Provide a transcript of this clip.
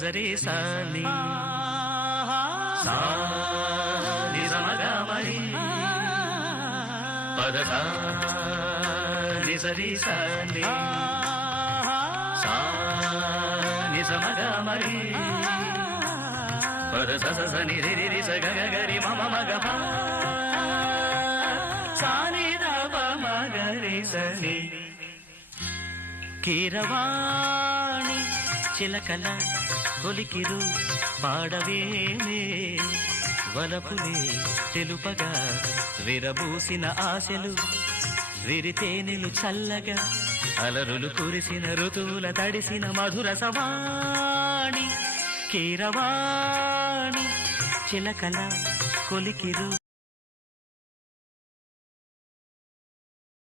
నిజరి సాని సా నిజమగా మరి పదస నిజరి సాని సా నిజమగా మరి పదస స ని రి రి స గ గ రి మ మ గ ప సా ని ద ప మ గ రి స ని కీరవాణి చిలకల కొలికిరు పాడవేమే వలపులే తెలుపగా విరబూసిన ఆశలు విరితేనెలు చల్లగా అలరులు కురిసిన ఋతువుల తడిసిన మధుర సవాణి కీరవాణి చిలకల కొలికిరు